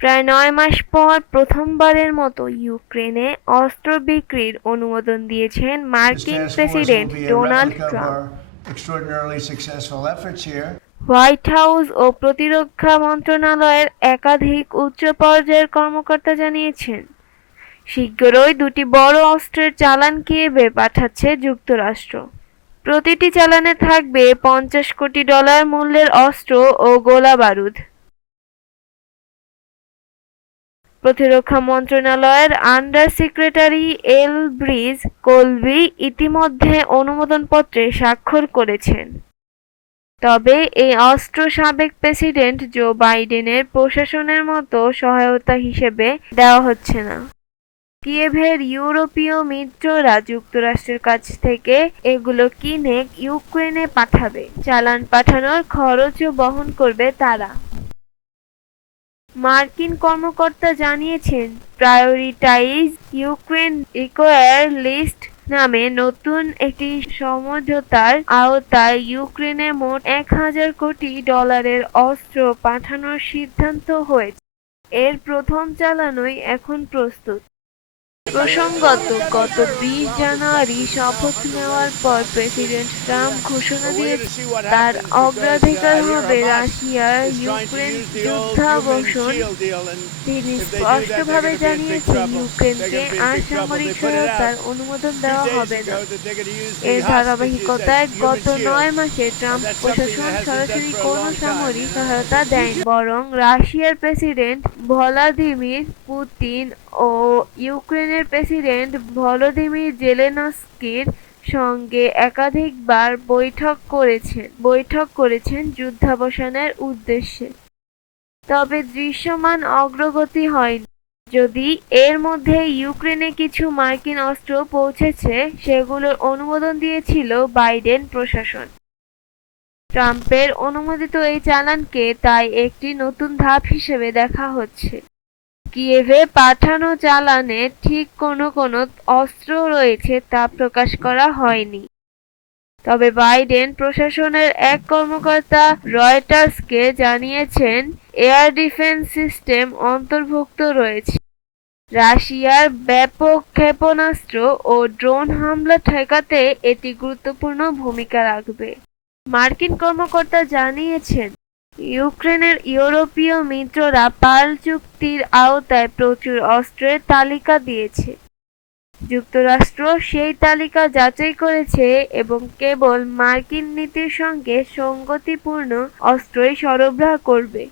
প্রায় নয় মাস পর প্রথমবারের মতো ইউক্রেনে অস্ত্র বিক্রির অনুমোদন দিয়েছেন মার্কিন president Donald Trump. White House ও প্রতিরক্ষা মন্ত্রণালয়ের একাধিক উচ্চ পর্যায়ের কর্মকর্তা জানিয়েছেন শীঘ্রই দুটি বড় অস্ত্রের চালান কিয়েভে পাঠাচ্ছে যুক্তরাষ্ট্র। প্রতিটি চালানে থাকবে পঞ্চাশ কোটি ডলার মূল্যের অস্ত্র ও গোলা বারুদ। প্রতিরক্ষা মন্ত্রণালয়ের under secretary Elbridge Colby ইতিমধ্যে অনুমোদনপত্রে স্বাক্ষর করেছেন। তবে এই অস্ত্র সাবেক প্রেসিডেন্ট জো বাইডেনের প্রশাসনের মতো সহায়তা হিসেবে দেওয়া হচ্ছে না। কিয়েভের ইউরোপীয় মিত্ররা যুক্তরাষ্ট্রের কাছ থেকে এগুলো কিনে ইউক্রেনে পাঠাবে। চালান পাঠানোর খরচও বহন করবে তারা। মার্কিন কর্মকর্তা জানিয়েছেন, প্রায়োরিটাইজ ইউক্রেন রিকোয়ার লিস্ট নামে নতুন একটি সমঝোতার আওতায় ইউক্রেনে মোট এক হাজার কোটি ডলারের অস্ত্র পাঠানোর সিদ্ধান্ত হয়েছে। এর প্রথম চালানোই এখন প্রস্তুত। প্রসঙ্গত, গত বিশ জানুয়ারি শপথ নেওয়ার পর প্রেসিডেন্ট ট্রাম্প ঘোষণা দিয়েছে তার অগ্রাধিকার হবে রাশিয়ার ইউক্রেন যুদ্ধাবসান। তিনি স্পষ্টভাবে জানিয়েছেন, ইউক্রেনকে আর সামরিক সহায়তার অনুমোদন দেওয়া হবে না। এর ধারাবাহিকতায় গত নয় মাসে ট্রাম্প প্রশাসন সরাসরি কোনো সামরিক সহায়তা দেয়নি। বরং রাশিয়ার প্রেসিডেন্ট ভলাদিমির পুতিন ও ইউক্রেনের প্রেসিডেন্ট ভলোদিমির জেলেনস্কির সঙ্গে একাধিকবার বৈঠক করেছেন বৈঠক করেছেন যুদ্ধাবসানের উদ্দেশ্যে। তবে দৃশ্যমান অগ্রগতি হয়নি। যদি এর মধ্যে ইউক্রেনে কিছু মার্কিন অস্ত্র পৌঁছেছে, সেগুলোর অনুমোদন দিয়েছিল বাইডেন প্রশাসন। ট্রাম্পের অনুমোদিত এই চালানকে তাই একটি নতুন ধাপ হিসেবে দেখা হচ্ছে। কিয়েভে পাঠানো চালানে ঠিক কোনো কোনো অস্ত্র রয়েছে তা প্রকাশ করা হয়নি। তবে বাইডেন প্রশাসনের এক কর্মকর্তা রয়টার্সকে জানিয়েছেন, এয়ার ডিফেন্স সিস্টেম অন্তর্ভুক্ত রয়েছে। রাশিয়ার ব্যাপক ক্ষেপণাস্ত্র ও ড্রোন হামলা ঠেকাতে এটি গুরুত্বপূর্ণ ভূমিকা রাখবে। মার্কিন কর্মকর্তা জানিয়েছেন ইউক্রেনের ইউরোপীয় মিত্ররা পাল চুক্তির আওতায় প্রচুর অস্ত্রের তালিকা দিয়েছে। যুক্তরাষ্ট্র সেই তালিকা যাচাই করেছে এবং কেবল মার্কিন নীতির সঙ্গে সঙ্গতিপূর্ণ অস্ত্রই সরবরাহ করবে।